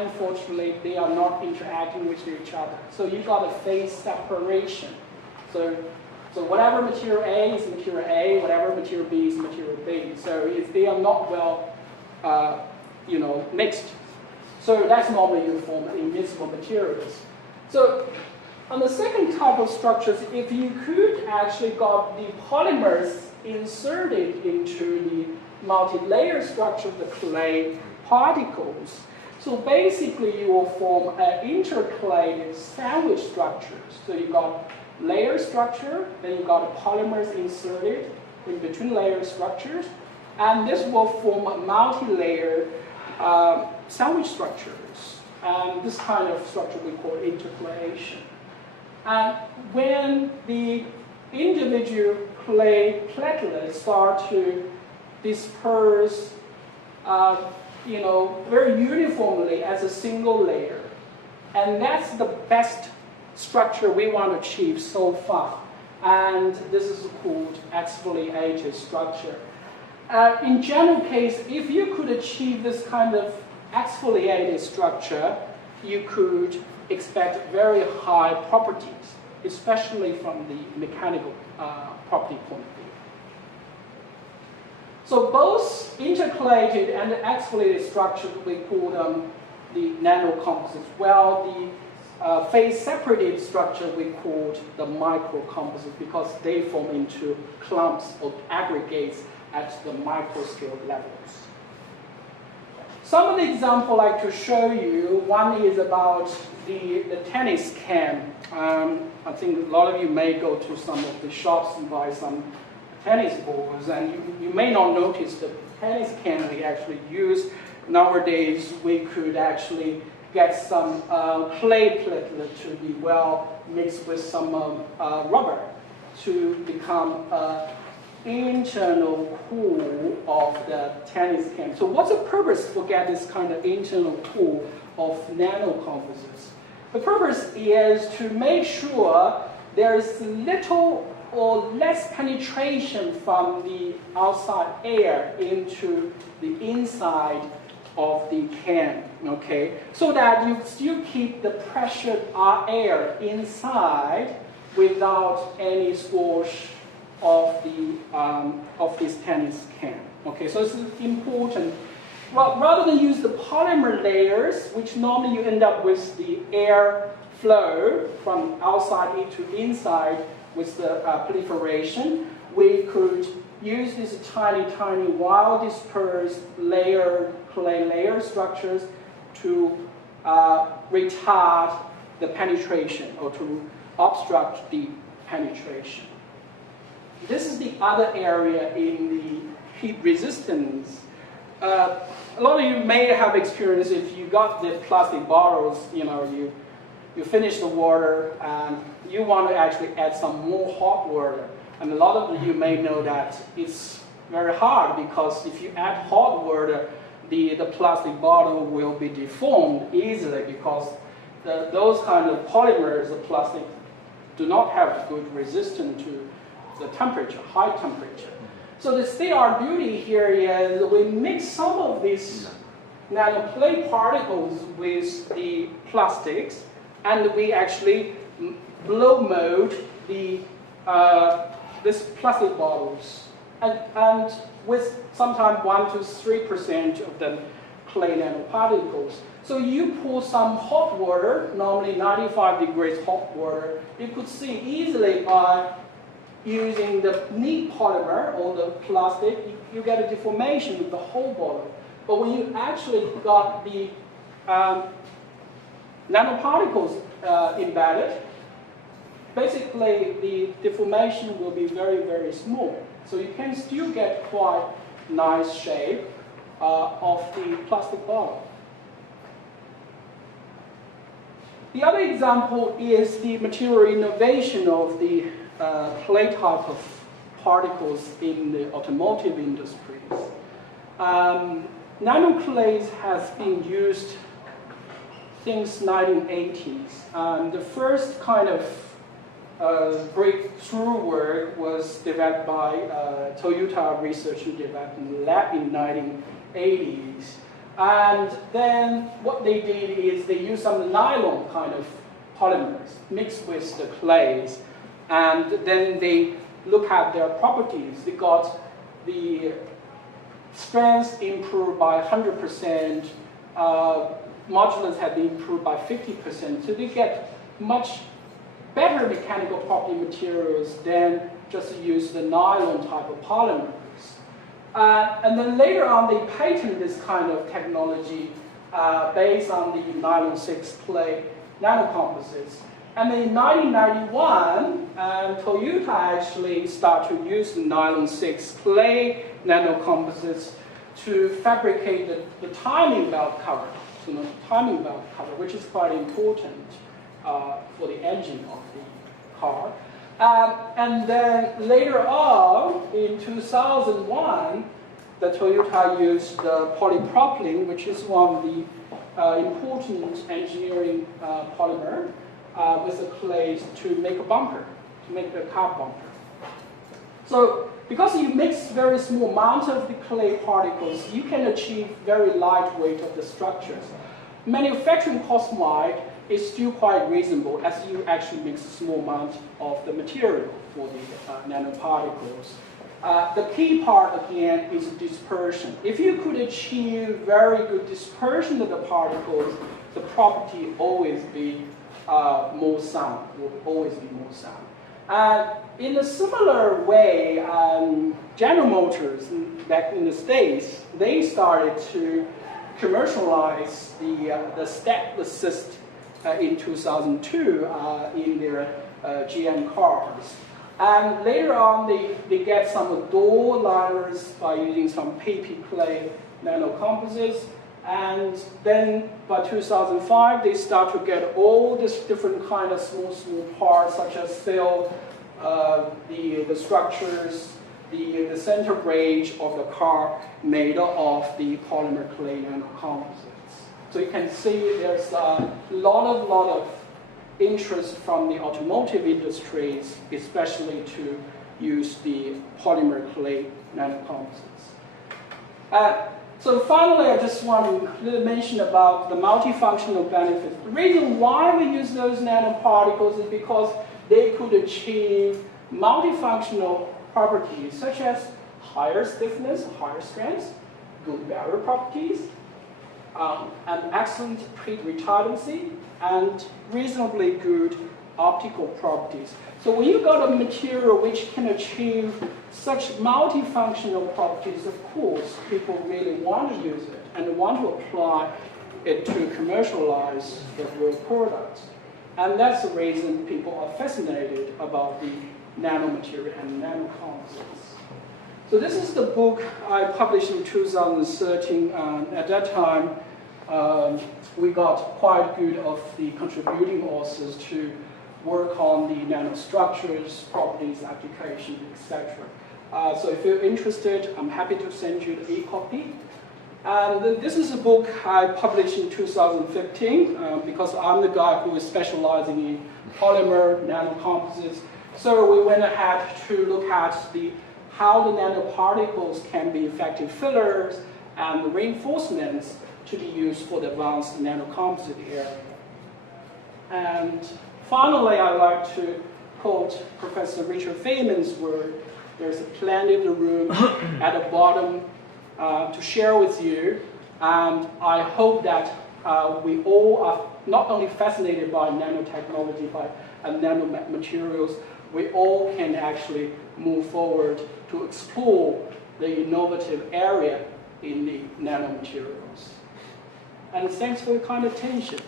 unfortunately, they are not interacting with each other. So you got a phase separation. So whatever material A is material A, whatever material B is material B. So if they are not well, mixed. So that's normally you form immiscible materials. So on the second type of structures, if you could actually got the polymers inserted into the multi-layer structure of the clay particles, so basically you will form an intercalated sandwich structures. So you got layer structure, then you got polymers inserted in between layer structures, and this will form a multi-layer sandwich structures. And this kind of structure we call intercalation. And when the individual clay platelets start to disperse, very uniformly as a single layer, and that's the best structure we want to achieve so far. And this is called exfoliated structure. In general case, if you could achieve this kind of exfoliated structure, you could expect very high properties, especially from the mechanical property point of view. So both intercalated and exfoliated structures, we call them the nano composites. Well, the phase-separated structure we called the microcomposites because they form into clumps or aggregates at the microscale levels. Some of the examples I'd like to show you, one is about the tennis can. I think a lot of you may go to some of the shops and buy some tennis balls, and you may not notice the tennis can we actually use. Nowadays, we could actually get some clay platelet to be well mixed with some rubber to become internal core of the tennis can. So what's the purpose for get this kind of internal core of nano composites? The purpose is to make sure there is little or less penetration from the outside air into the inside of the can, okay? So that you still keep the pressured air inside without any squash of this tennis can. Okay, so this is important. Rather than use the polymer layers, which normally you end up with the air flow from outside into inside with the proliferation, we could use these tiny, well dispersed clay layer structures to retard the penetration or to obstruct the penetration. This is the other area in the heat resistance. A lot of you may have experienced if you got the plastic bottles, you finish the water and you want to actually add some more hot water. And a lot of you may know that it's very hard because if you add hot water, the plastic bottle will be deformed easily because those kind of polymers, the plastic, do not have good resistance to the temperature, high temperature. So the state of our beauty here is we mix some of these nanoclay particles with the plastics, and we actually blow mold the this plastic bottles, and with sometimes 1 to 3% of the clay nanoparticles. So you pour some hot water, normally 95 degrees hot water, you could see easily by using the neat polymer or the plastic, you get a deformation of the whole bottle. But when you actually got the nanoparticles embedded, basically the deformation will be very, very small. So you can still get quite nice shape of the plastic bottle. The other example is the material innovation of the clay type of particles in the automotive industries. Nanoclays has been used since 1980s. The first kind of breakthrough work was developed by Toyota Research and Development Lab in 1980s. And then what they did is they used some nylon kind of polymers mixed with the clays, and then they look at their properties. They got the strength improved by 100%, modulus had been improved by 50%, so they get much better mechanical property materials than just use the nylon type of polymers. And then later on, they patented this kind of technology based on the nylon 6 clay nanocomposites. And then in 1991, Toyota actually started to use the nylon 6 clay nanocomposites to fabricate the timing belt cover. So the timing belt cover, which is quite important for the engine of the car. And then later on, in 2001, the Toyota used the polypropylene, which is one of the important engineering polymer, with the clays to make a bumper, to make the car bumper. So because you mix very small amount of the clay particles, you can achieve very lightweight of the structures. Manufacturing cost-wise is still quite reasonable as you actually mix a small amount of the material for the nanoparticles. The key part, again, is dispersion. If you could achieve very good dispersion of the particles, the property always be more sound, will always be more sound. In a similar way, General Motors, back in the States, they started to commercialize the stepless system in 2002 in their GM cars. And later on, they get some door liners by using some PP clay nanocomposites. And then by 2005, they start to get all these different kind of small parts, such as sail, the structures, the center bridge of the car made of the polymer clay nanocomposites. So you can see there's a lot of interest from the automotive industries, especially to use the polymer clay nanocomposites. So finally, I just want to mention about the multifunctional benefits. The reason why we use those nanoparticles is because they could achieve multifunctional properties such as higher stiffness, higher strength, good barrier properties, and excellent heat retardancy, and reasonably good optical properties. So when you've got a material which can achieve such multifunctional properties, of course, people really want to use it and want to apply it to commercialize the real products. And that's the reason people are fascinated about the nanomaterial and nanocomposites. So this is the book I published in 2013. At that time, we got quite good of the contributing authors to work on the nanostructures, properties, application, etc. So if you're interested, I'm happy to send you the e-copy. And this is a book I published in 2015 because I'm the guy who is specializing in polymer nanocomposites. So we went ahead to look at how the nanoparticles can be effective fillers and the reinforcements to be used for the advanced nanocomposite area. And finally, I'd like to quote Professor Richard Feynman's word. There's plenty of the room at the bottom to share with you. And I hope that we all are not only fascinated by nanotechnology, by nanomaterials, we all can actually move forward to explore the innovative area in the nanomaterials. And thanks for your kind attention.